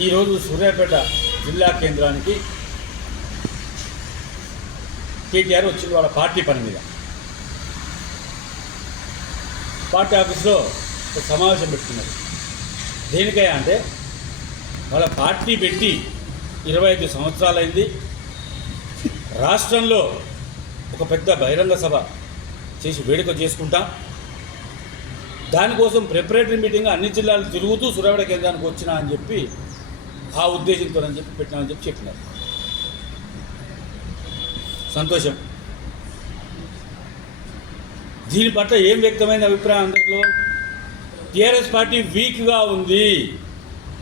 ఈరోజు సూర్యాపేట జిల్లా కేంద్రానికి కేటీఆర్ వచ్చింది వాళ్ళ పార్టీ పని మీద. పార్టీ ఆఫీస్లో ఒక సమావేశం పెట్టుకున్నారు. దేనికై అంటే వాళ్ళ పార్టీ పెట్టి ఇరవై ఐదు సంవత్సరాలైంది. రాష్ట్రంలో ఒక పెద్ద బహిరంగ సభ చేసి వేడుక చేసుకుంటాం. దానికోసం ప్రిపరేటరీ మీటింగ్ అన్ని జిల్లాలు తిరుగుతూ సూర్యాపేట కేంద్రానికి వచ్చినా అని చెప్పి ఆ ఉద్దేశంతో అని చెప్పి పెట్టినామని చెప్పి చెప్పినారు. సంతోషం. దీని పట్ల ఏం వ్యక్తమైన అభిప్రాయం అందరిలో? టీఆర్ఎస్ పార్టీ వీక్గా ఉంది.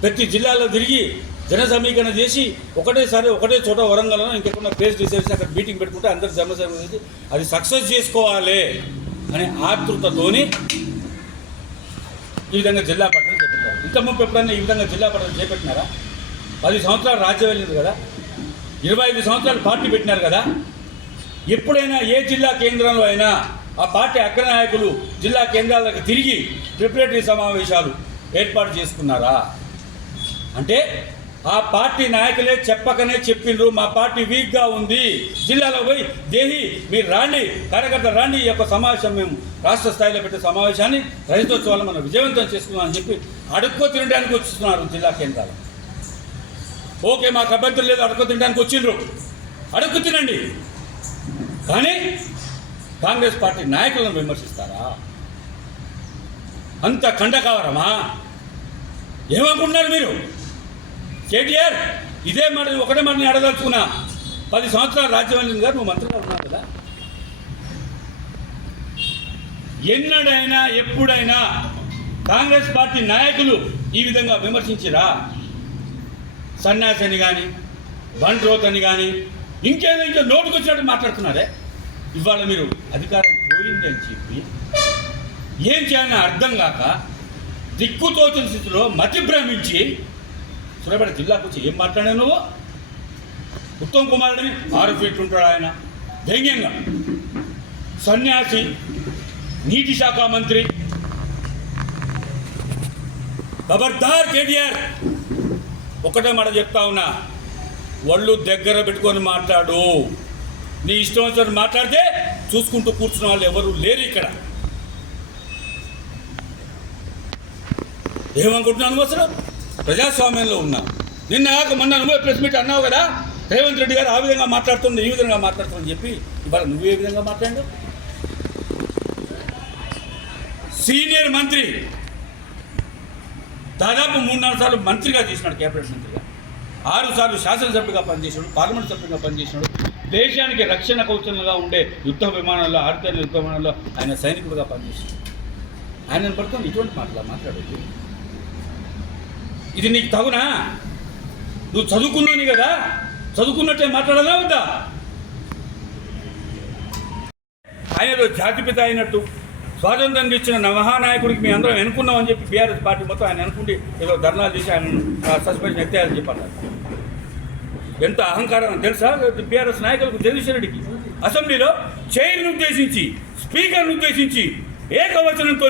ప్రతి జిల్లాలో తిరిగి జన సమీకరణ చేసి ఒకటేసారి ఒకటే చోట వరంగల్లో ఇంకెక్కడ ప్లేస్ డిసైడ్ అక్కడ మీటింగ్ పెట్టుకుంటే అందరు జన సమీకరణ చేసి అది సక్సెస్ చేసుకోవాలి అనే ఆతృతతోని ఈ విధంగా జిల్లా పట్టణం చేపట్టారు. ఇంత ముప్పై ఎప్పుడైనా ఈ విధంగా జిల్లా పట్టణం చేపట్టినారా? పది సంవత్సరాలు రాజ్యం వెళ్ళింది కదా? ఇరవై ఐదు సంవత్సరాలు పార్టీ పెట్టినారు కదా? ఎప్పుడైనా ఏ జిల్లా కేంద్రంలో అయినా ఆ పార్టీ అగ్రనాయకులు జిల్లా కేంద్రాలకు తిరిగి ప్రిపరేటరీ సమావేశాలు ఏర్పాటు చేసుకున్నారా? అంటే ఆ పార్టీ నాయకులే చెప్పకనే చెప్పిండ్రు మా పార్టీ వీక్గా ఉంది జిల్లాలో పోయి దేహి మీరు రాండి కార్యకర్త రాండి ఈ యొక్క సమావేశం మేము రాష్ట్ర స్థాయిలో పెట్టే సమావేశాన్ని రైతోత్సవాలు మనం విజయవంతం చేసుకున్నామని చెప్పి అడుక్కో తినడానికి వచ్చిస్తున్నారు జిల్లా కేంద్రాలు. ఓకే మాకు అభ్యంతరం లేదు అడుగు తినడానికి వచ్చిండ్రు. అడుగు తినండి. కానీ కాంగ్రెస్ పార్టీ నాయకులను విమర్శిస్తారా? అంత కండకావరమా ఏమనుకుంటున్నారు మీరు? కేటీఆర్ ఇదే మాట ఒకటే మాట నేను అడగదలుచుకున్నా పది సంవత్సరాలు రాజ్యం గారు నువ్వు మంత్రిగా ఉన్నావు కదా. ఎన్నడైనా ఎప్పుడైనా కాంగ్రెస్ పార్టీ నాయకులు ఈ విధంగా విమర్శించిరా? సన్యాసి అని కానీ బండ్రోత్ అని కానీ ఇంకేదో ఇంకా నోటుకు వచ్చినట్టు మాట్లాడుతున్నారే? ఇవాళ మీరు అధికారం పోయింది అని చెప్పి ఏం చేయాలని అర్థం కాక దిక్కుతోచిన స్థితిలో మతి భ్రమించి సూర్యాపేట జిల్లాకు వచ్చి ఏం మాట్లాడావు నువ్వు? ఉత్తమ్ కుమారుడిని ఆరు ఫీట్లు ఉంటాడు ఆయన. ధైర్యంగా సన్యాసి నీటి శాఖ మంత్రి ఖబర్దార్ కేటీఆర్. ఒకటే మాట చెప్తా ఉన్నా. ఒళ్ళు దగ్గర పెట్టుకొని మాట్లాడు. నీ ఇష్టం వచ్చినట్టు మాట్లాడితే చూసుకుంటూ కూర్చున్న వాళ్ళు ఎవరు లేరు ఇక్కడ. ఏమనుకుంటున్నాను అసలు? ప్రజాస్వామ్యంలో ఉన్నాం. నిన్న కాక మొన్న నువ్వే ప్రెస్ మీట్ అన్నావు కదా? రేవంత్ రెడ్డి గారు ఆ విధంగా మాట్లాడుతుంది ఈ విధంగా మాట్లాడుతుందని చెప్పి ఇవాళ నువ్వు ఏ విధంగా మాట్లాడు సీనియర్ మంత్రి దాదాపు మూడు నాలుగు సార్లు మంత్రిగా చేసినాడు క్యాబినెట్ మంత్రిగా. ఆరు సార్లు శాసనసభ్యుగా పనిచేసినాడు పార్లమెంట్ సభ్యుగా పనిచేసినాడు. దేశానికి రక్షణ కౌశలంగా ఉండే యుద్ధ విమానంలో ఆరుతైన యుద్ధ విమానంలో ఆయన సైనికుడిగా పనిచేసినాడు ఆయనను పడుతుంది ఇటువంటి మాటలా మాట్లాడేది? ఇది నీకు తగునా? నువ్వు చదువుకున్నావు కదా? చదువుకున్నట్టే మాట్లాడాలా వద్దా? ఆయన జాతిపిత అయినట్టు స్వాతంత్రం ఇచ్చిన మహానాయకుడికి మేము అందరం ఎన్నుకున్నామని చెప్పి బీఆర్ఎస్ పార్టీ మొత్తం ఆయన అనుకుంటే ఏదో ధర్నాలు చేసి ఆయన సస్పెన్షన్ ఎత్తేయాలని చెప్పారు ఎంత అహంకారం తెలుసా? బీఆర్ఎస్ నాయకులకు జగదీశ్వర అసెంబ్లీలో చైర్ను ఉద్దేశించి స్పీకర్ను ఉద్దేశించి ఏకవచనంతో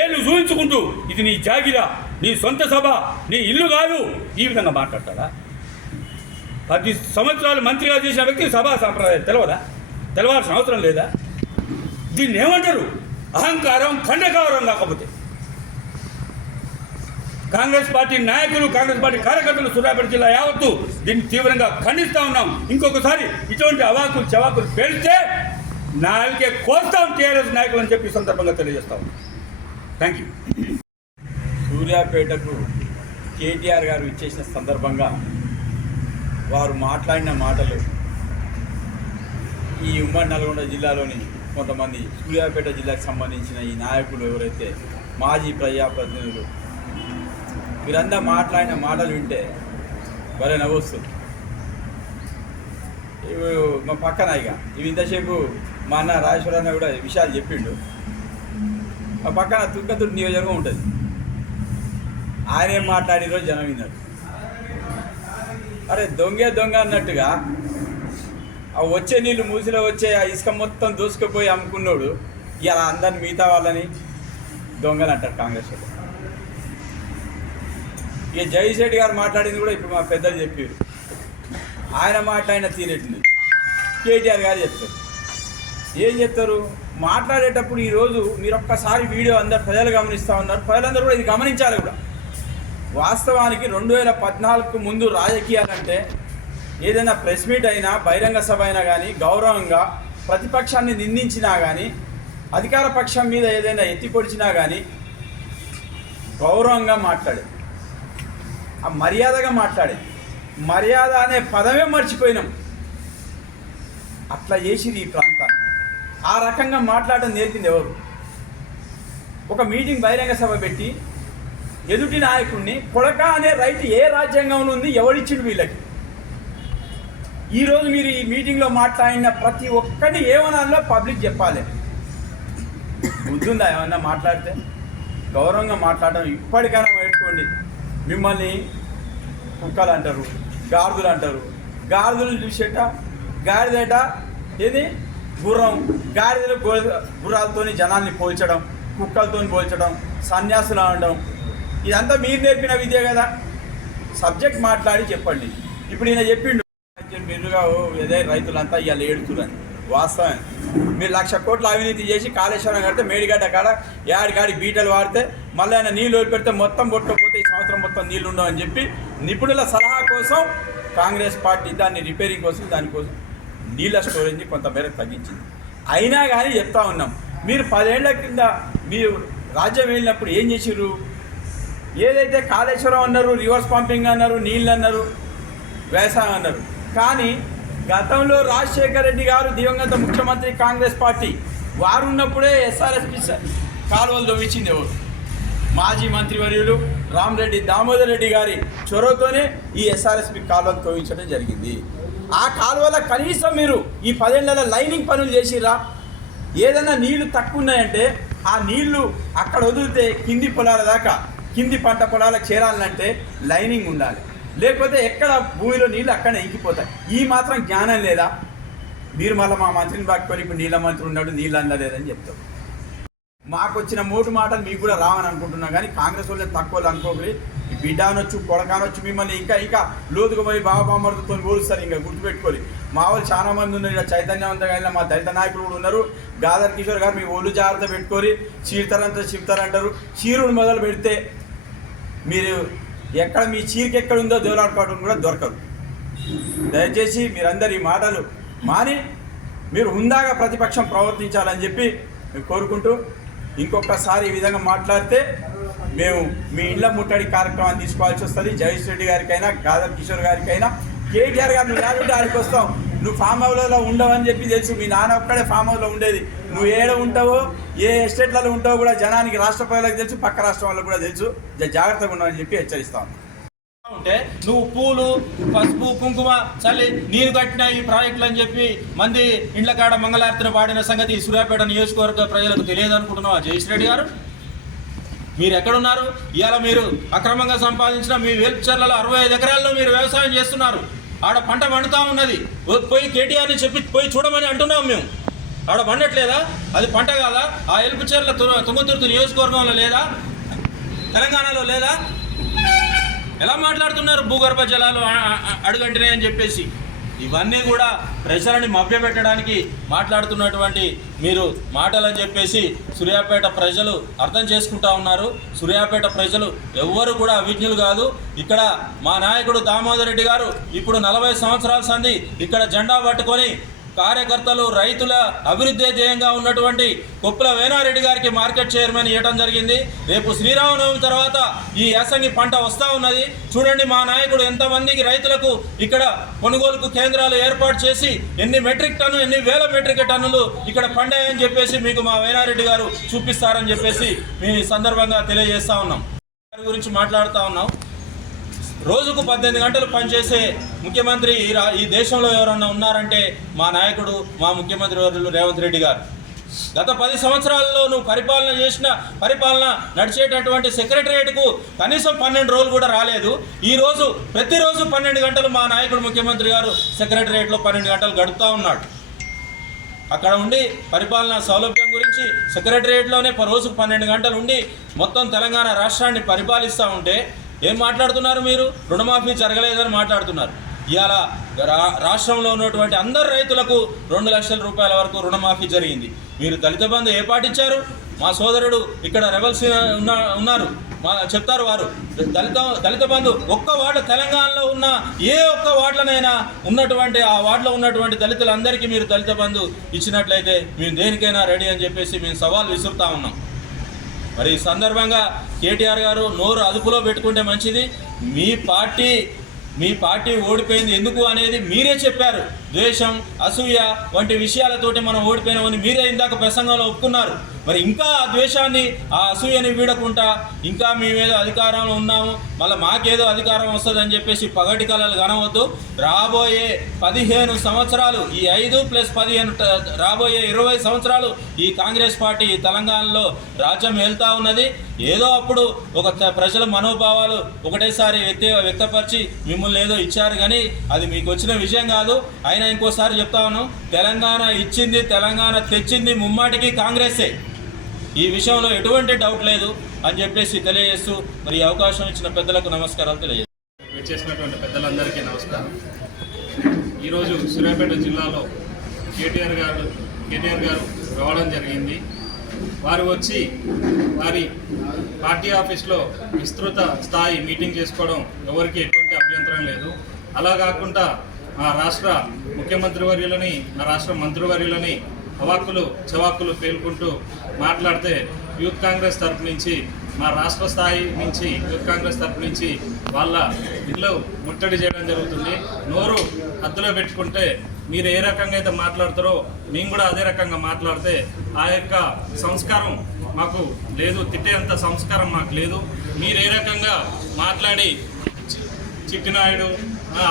ఏళ్ళు చూపించుకుంటూ ఇది నీ జాగిరా నీ సొంత సభ నీ ఇల్లు కాదు ఈ విధంగా మాట్లాడతాడా? పది సంవత్సరాలు మంత్రిగా చేసిన వ్యక్తి సభా సాంప్రదాయం తెలవదా? తెలవాల్సిన అవసరం లేదా? దీన్ని ఏమంటారు? అహంకారం ఖండకావరం కాకపోతే. కాంగ్రెస్ పార్టీ నాయకులు కాంగ్రెస్ పార్టీ కార్యకర్తలు సూర్యాపేట జిల్లా యావత్తు దీన్ని తీవ్రంగా ఖండిస్తా ఉన్నాం. ఇంకొకసారి ఇటువంటి అవాకులు చవాకులు పెడితే నాలుగే కోస్తాం టీఆర్ఎస్ నాయకులు అని చెప్పి సందర్భంగా తెలియజేస్తాం థ్యాంక్ యూ సూర్యాపేటకు కేటీఆర్ గారు ఇచ్చేసిన సందర్భంగా వారు మాట్లాడిన మాటలు ఈ ఉమ్మడి నల్గొండ జిల్లాలోని కొంతమంది సూర్యాపేట జిల్లాకు సంబంధించిన ఈ నాయకులు ఎవరైతే మాజీ ప్రజాప్రతినిధులు వీరంతా మాట్లాడిన మాటలు వింటే భలే నవ్వొస్తుంది. మా పక్కన ఇక ఇవి ఇంతసేపు మా అన్న రాజేశ్వరన్న కూడా విషయాలు చెప్పిండు. మా పక్కన తుక్కతుడి నియోజకవర్గం ఉంటుంది. ఆయనే మాట్లాడిన మాట్లాడిరో జనం విన్నారు. అరే దొంగే దొంగ అన్నట్టుగా ఆ వచ్చే నీళ్ళు మూసిలో వచ్చే ఆ ఇసుక మొత్తం దూసుకుపోయి అమ్ముకున్నాడు ఇలా అందరిని మిగతా వాళ్ళని దొంగలు అంటారు కాంగ్రెస్ వాళ్ళు. ఇక జగదీష్ రెడ్డి గారు మాట్లాడింది కూడా ఇప్పుడు మా పెద్దలు చెప్పారు ఆయన మాట్లాడిన తీరేట్లేదు. కేటీఆర్ గారు చెప్తారు. ఏం చెప్తారు? మాట్లాడేటప్పుడు ఈరోజు మీరు ఒక్కసారి వీడియో అందరు ప్రజలు గమనిస్తూ ఉన్నారు. ప్రజలందరూ కూడా ఇది గమనించాలి కూడా. వాస్తవానికి రెండు వేల పద్నాలుగుకు ముందు రాజకీయాలంటే ఏదైనా ప్రెస్ మీట్ అయినా బహిరంగ సభ అయినా కానీ గౌరవంగా ప్రతిపక్షాన్ని నిందించినా కానీ అధికార పక్షం మీద ఏదైనా ఎత్తి పొడిచినా కానీ గౌరవంగా మాట్లాడే. ఆ మర్యాదగా మాట్లాడే. మర్యాద అనే పదమే మర్చిపోయినాం. అట్లా చేసిరు ఈ ప్రాంతాన్ని. ఆ రకంగా మాట్లాడడం నేర్పింది ఎవరు? ఒక మీటింగ్ బహిరంగ సభ పెట్టి ఎదుటి నాయకుడిని కొడక అనే రైట్ ఏ రాజ్యాంగంలో ఉంది ఎవరిచ్చిండు వీళ్ళకి? ఈరోజు మీరు ఈ మీటింగ్లో మాట్లాడిన ప్రతి ఒక్కటి ఏమనాలో పబ్లిక్ చెప్పాలి. బుద్ధుందా ఏమన్నా మాట్లాడితే? గౌరవంగా మాట్లాడడం ఇప్పటికైనా నేర్చుకోండి. మిమ్మల్ని కుక్కలు అంటారు గాడిదలు అంటారు. గాడిదలు చూసేట గాడిదేట ఏది? గుర్రం. గాడిదలు గో- గుర్రాలతోని జనాల్ని పోల్చడం కుక్కలతో పోల్చడం సన్యాసులు అనడం. ఇదంతా మీరు నేర్పిన విద్య కదా. సబ్జెక్ట్ మాట్లాడి చెప్పండి. ఇప్పుడు ఈయన చెప్పిండు. నిన్నుగా ఓ ఏదే రైతులంతా ఇవాళ ఏడుతురని వాస్తవం మీరు లక్ష కోట్ల అవినీతి చేసి కాళేశ్వరం కడితే మేడిగడ్డ కాడ యాడికాడి బీటలు వాడితే మళ్ళీ ఆయన నీళ్ళు వదిలిపెడితే మొత్తం కొట్టకపోతే ఈ సంవత్సరం మొత్తం నీళ్ళు ఉండవు అని చెప్పి నిపుణుల సలహా కోసం కాంగ్రెస్ పార్టీ దాన్ని రిపేరింగ్ కోసం దానికోసం నీళ్ళ స్టోరేజ్ కొంతమేర తగ్గించింది. అయినా కానీ చెప్తా ఉన్నాం. మీరు పదేళ్ళ కింద మీరు రాజ్యం వెళ్ళినప్పుడు ఏం చేసిర్రు? ఏదైతే కాళేశ్వరం అన్నారు రివర్స్ పంపింగ్ అన్నారు నీళ్ళు అన్నారు వ్యవసాయం అన్నారు కానీ గతంలో రాజశేఖర రెడ్డి గారు దివంగత ముఖ్యమంత్రి కాంగ్రెస్ పార్టీ వారు ఉన్నప్పుడే ఎస్ఆర్ఎస్పి కాలువలు తవ్వించింది ఎవరు? మాజీ మంత్రివర్యులు రామరెడ్డి దామోదర్ రెడ్డి గారి చొరవతోనే ఈ ఎస్ఆర్ఎస్పి కాలువలు తవ్వించడం జరిగింది. ఆ కాలువల కనీసం మీరు ఈ పదేళ్ళ లైనింగ్ పనులు చేసిరా ఏదైనా నీళ్ళు తక్కువ ఉన్నాయంటే ఆ నీళ్ళు అక్కడ వదిలితే కింది పొలాల దాకా కింది పంట పొలాలకు చేరాలంటే లైనింగ్ ఉండాలి. లేకపోతే ఎక్కడ భూమిలో నీళ్ళు అక్కడనే ఇంకిపోతాయి. ఈ మాత్రం జ్ఞానం లేదా? మీరు మళ్ళీ మా మంత్రిని పట్టుకొని ఇప్పుడు నీళ్ళ మంత్రి ఉన్నాడు నీళ్ళు అందలేదని చెప్తారు. మాకు వచ్చిన మూడు మాటలు మీకు కూడా రావని అనుకుంటున్నాం కానీ కాంగ్రెస్ వాళ్ళే తక్కువ అనుకోకరి బిడ్డానొచ్చు బిడ్డ అనొచ్చు కొడక అనొచ్చు మిమ్మల్ని ఇంకా ఇంకా లోతుకు పోయి బాబామర్దతో పోలుస్తారు ఇంకా గుర్తుపెట్టుకోవాలి మా వాళ్ళు చాలా మంది ఉన్నారు ఇక్కడ చైతన్యవంతంగా వెళ్ళిన మా దళిత నాయకులు కూడా ఉన్నారు. గాదర్ కిషోర్ గారు మీ ఒళ్ళు జాగ్రత్త పెట్టుకొని చీరతారంతా చెప్తారంటారు. చీరుడు మొదలు పెడితే మీరు ఎక్కడ మీ చీరకి ఎక్కడ ఉందో దేవులాడుకోవడం కూడా దొరకదు. దయచేసి మీరందరు ఈ మాటలు మాని మీరు హుందాగా ప్రతిపక్షం ప్రవర్తించాలని చెప్పి మేము కోరుకుంటూ ఇంకొకసారి ఈ విధంగా మాట్లాడితే మేము మీ ఇళ్ళ ముట్టడి కార్యక్రమాన్ని తీసుకోవాల్సి వస్తుంది. జగదీష్ రెడ్డి గారికైనా గాదర్ కిషోర్ గారికైనా కేటీఆర్ గారు నువ్వు యాడుంటే ఆడికి వస్తాం నువ్వు ఫామ్ హౌస్లో ఉండవని చెప్పి తెలుసు. మీ నాన్న ఒక్కడే ఫామ్ హౌస్లో ఉండేది. నువ్వు ఏడ ఉంటావో ఏ ఎస్టేట్లలో ఉంటావో కూడా జనానికి రాష్ట్ర ప్రజలకు తెలుసు పక్క రాష్ట్రం వాళ్ళకు కూడా తెలుసు. జాగ్రత్తగా ఉండవని చెప్పి హెచ్చరిస్తాం ఉంటే నువ్వు పూలు పసుపు కుంకుమ చల్లి నీరు కట్టిన ఈ ప్రాజెక్టులు అని చెప్పి మంది ఇండ్ల కాడ మంగళార్తిని పాడిన సంగతి సూర్యాపేట నియోజకవర్గ ప్రజలకు తెలియదు అనుకుంటున్నావా జయేష్ రెడ్డి గారు? మీరు ఎక్కడున్నారు? ఇవాళ మీరు అక్రమంగా సంపాదించిన మీ వేల్చర్లలో అరవై ఐదు ఎకరాల్లో మీరు వ్యవసాయం చేస్తున్నారు. ఆడ పంట పండుతా ఉన్నది. పోయి కేటీఆర్ని చెప్పి పోయి చూడమని అంటున్నాం మేము. ఆడ పండట్లేదా? అది పంట కాదా? ఆ ఎలుపుచర్ల తుంగతుర్తి నియోజకవర్గంలో లేదా? తెలంగాణలో లేదా? ఎలా మాట్లాడుతున్నారు భూగర్భ జలాలు? ఆ- అడుగంటినాయి అని చెప్పేసి. ఇవన్నీ కూడా ప్రజలని మభ్యపెట్టడానికి మాట్లాడుతున్నటువంటి మీరు మాటలు అని చెప్పేసి సూర్యాపేట ప్రజలు అర్థం చేసుకుంటా ఉన్నారు. సూర్యాపేట ప్రజలు ఎవ్వరు కూడా అవిజ్ఞులు కాదు. ఇక్కడ మా నాయకుడు దామోదర్ రెడ్డి గారు ఇప్పుడు నలభై సంవత్సరాల సంది ఇక్కడ జెండా పట్టుకొని కార్యకర్తలు రైతుల అభివృద్ధి ధ్యేయంగా ఉన్నటువంటి కొప్పుల వేనారెడ్డి గారికి మార్కెట్ చైర్మన్ ఇవ్వడం జరిగింది. రేపు శ్రీరామనవమి తర్వాత ఈ యాసంగి పంట వస్తూ ఉన్నది. చూడండి మా నాయకుడు ఎంతమందికి రైతులకు ఇక్కడ కొనుగోలుకు కేంద్రాలు ఏర్పాటు చేసి ఎన్ని మెట్రిక్ టన్ను ఎన్ని వేల మెట్రిక్ టన్నులు ఇక్కడ పండాయని చెప్పేసి మీకు మా వేనారెడ్డి గారు చూపిస్తారని చెప్పేసి మీ సందర్భంగా తెలియజేస్తా ఉన్నాం. గురించి మాట్లాడుతూ ఉన్నాం. రోజుకు పద్దెనిమిది గంటలు పనిచేసే ముఖ్యమంత్రి ఈ రా ఈ దేశంలో ఎవరన్నా ఉన్నారంటే మా నాయకుడు మా ముఖ్యమంత్రి వర్యులు రేవంత్ రెడ్డి గారు. గత పది సంవత్సరాల్లో నువ్వు పరిపాలన చేసిన పరిపాలన నడిచేటటువంటి సెక్రటరియట్కు కనీసం పన్నెండు రోజులు కూడా రాలేదు. ఈరోజు ప్రతిరోజు పన్నెండు గంటలు మా నాయకుడు ముఖ్యమంత్రి గారు సెక్రటరియట్లో పన్నెండు గంటలు గడుపుతూ ఉన్నాడు. అక్కడ ఉండి పరిపాలనా సౌలభ్యం గురించి సెక్రటరియట్లోనే ప- రోజుకు పన్నెండు గంటలు ఉండి మొత్తం తెలంగాణ రాష్ట్రాన్ని పరిపాలిస్తూ ఉంటే ఏం మాట్లాడుతున్నారు మీరు? రుణమాఫీ జరగలేదని మాట్లాడుతున్నారు. ఇవాళ రా రాష్ట్రంలో ఉన్నటువంటి అందరు రైతులకు రెండు లక్షల రూపాయల వరకు రుణమాఫీ జరిగింది. మీరు దళిత బంధు ఏ పాటించారు మా సోదరుడు ఇక్కడ రెబల్స్ ఉన్న ఉన్నారు. మా చెప్తారు వారు. దళిత దళిత బంధు ఒక్క వార్డు తెలంగాణలో ఉన్న ఏ ఒక్క వార్డులనైనా ఉన్నటువంటి ఆ వార్డులో ఉన్నటువంటి దళితులందరికీ మీరు దళిత బంధు ఇచ్చినట్లయితే మేము దేనికైనా రెడీ అని చెప్పేసి మేము సవాల్ విసురుతా ఉన్నాం. మరి ఈ సందర్భంగా కేటీఆర్ గారు నోరు అదుపులో పెట్టుకుంటే మంచిది. మీ పార్టీ మీ పార్టీ ఓడిపోయింది ఎందుకు అనేది మీరే చెప్పారు. ద్వేషం అసూయ వంటి విషయాలతోటి మనం ఓడిపోయినామని మీరే ఇందాక ప్రసంగంలో ఒప్పుకున్నారు. మరి ఇంకా ఆ ద్వేషాన్ని ఆ అసూయని వీడకుండా ఇంకా మేమేదో అధికారంలో ఉన్నాము మళ్ళీ మాకేదో అధికారం వస్తుందని చెప్పేసి పగటి కళలు కనవద్దు రాబోయే పదిహేను సంవత్సరాలు ఈ ఐదు ప్లస్ పదిహేను రాబోయే ఇరవై సంవత్సరాలు ఈ కాంగ్రెస్ పార్టీ తెలంగాణలో రాజ్యం వెళ్తా ఉన్నది. ఏదో అప్పుడు ఒక ప్రజల మనోభావాలు ఒకటేసారి వ్యక్త వ్యక్తపరిచి మిమ్మల్ని ఏదో ఇచ్చారు కానీ అది మీకు వచ్చిన విషయం కాదు. అయినా ఇంకోసారి చెప్తా తెలంగాణ ఇచ్చింది తెలంగాణ తెచ్చింది ముమ్మాటికి కాంగ్రెసే. ఈ విషయంలో ఎటువంటి డౌట్ లేదు అని చెప్పేసి తెలియజేస్తూ మరి అవకాశం ఇచ్చిన పెద్దలకు నమస్కారాలు తెలియజేస్తాను చేసినటువంటి పెద్దలందరికీ నమస్కారం. ఈరోజు సూర్యాపేట జిల్లాలో కేటీఆర్ గారు కేటీఆర్ గారు రావడం జరిగింది. వారు వచ్చి వారి పార్టీ ఆఫీస్లో విస్తృత స్థాయి మీటింగ్ చేసుకోవడం ఎవరికి ఎటువంటి అభ్యంతరం లేదు. అలా కాకుండా మా రాష్ట్ర ముఖ్యమంత్రి వర్యులని మా రాష్ట్ర మంత్రివర్యులని అవాక్కులు చవాక్కులు పేర్కొంటూ మాట్లాడితే యూత్ కాంగ్రెస్ తరపు నుంచి మా రాష్ట్ర స్థాయి నుంచి యూత్ కాంగ్రెస్ తరపు నుంచి వాళ్ళ ఇల్లు ముట్టడి చేయడం జరుగుతుంది. నోరు హద్దులో పెట్టుకుంటే మీరు ఏ రకంగా అయితే మాట్లాడతారో మేము కూడా అదే రకంగా మాట్లాడితే ఆ యొక్క సంస్కారం మాకు లేదు తిట్టేంత సంస్కారం మాకు లేదు. మీరు ఏ రకంగా మాట్లాడి చిట్టినాయుడు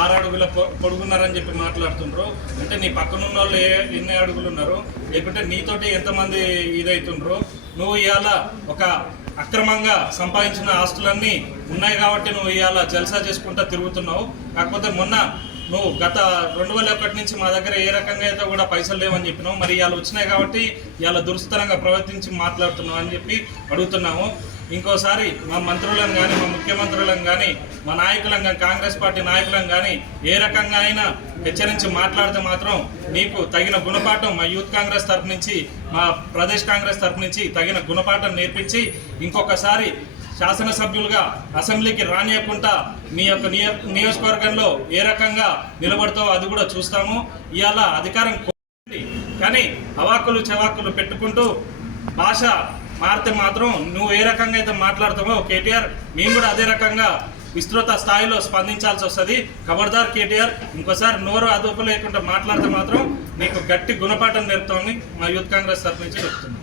ఆరు అడుగుల పొడుగున్నారని చెప్పి మాట్లాడుతుండ్రు. అంటే నీ పక్కన ఉన్న వాళ్ళు ఏ ఎన్ని అడుగులు ఉన్నారు? లేకుంటే నీతోటి ఎంతమంది ఇదవుతుండ్రు నువ్వు ఇవాళ ఒక అక్రమంగా సంపాదించిన ఆస్తులన్నీ ఉన్నాయి కాబట్టి నువ్వు ఇవాళ జల్సా చేసుకుంటా తిరుగుతున్నావు. కాకపోతే మొన్న నువ్వు గత రెండు వేల ఒకటి నుంచి మా దగ్గర ఏ రకంగా అయితే కూడా పైసలు లేవని చెప్పినావు మరి ఇవాళ వచ్చినాయి కాబట్టి ఇవాళ దురుస్తరంగా ప్రవర్తించి మాట్లాడుతున్నావు అని చెప్పి అడుగుతున్నాము. ఇంకోసారి మా మంత్రులను కానీ మా ముఖ్యమంత్రులను కానీ మా నాయకులను కానీ కాంగ్రెస్ పార్టీ నాయకులను కానీ ఏ రకంగా అయినా హెచ్చరించి మాట్లాడితే మాత్రం మీకు తగిన గుణపాఠం మా యూత్ కాంగ్రెస్ తరపు నుంచి మా ప్రదేశ్ కాంగ్రెస్ తరపు నుంచి తగిన గుణపాఠం నేర్పించి ఇంకొకసారి శాసనసభ్యులుగా అసెంబ్లీకి రానియకుండా మీ యొక్క నియోజకవర్గంలో ఏ రకంగా నిలబడతావో అది కూడా చూస్తాము. ఇవాళ అధికారం కానీ అవాక్కులు చవాక్కులు పెట్టుకుంటూ భాష మారితే మాత్రం నువ్వు ఏ రకంగా అయితే మాట్లాడతామో కేటీఆర్ మేము కూడా అదే రకంగా విస్తృత స్థాయిలో స్పందించాల్సి వస్తుంది. ఖబర్దార్ కేటీఆర్ ఇంకోసారి నోరు అదుపు లేకుండా మాట్లాడితే మాత్రం నీకు గట్టి గుణపాఠం నేర్పుతామని మా యూత్ కాంగ్రెస్ తరఫు నుంచి చెప్తున్నాం.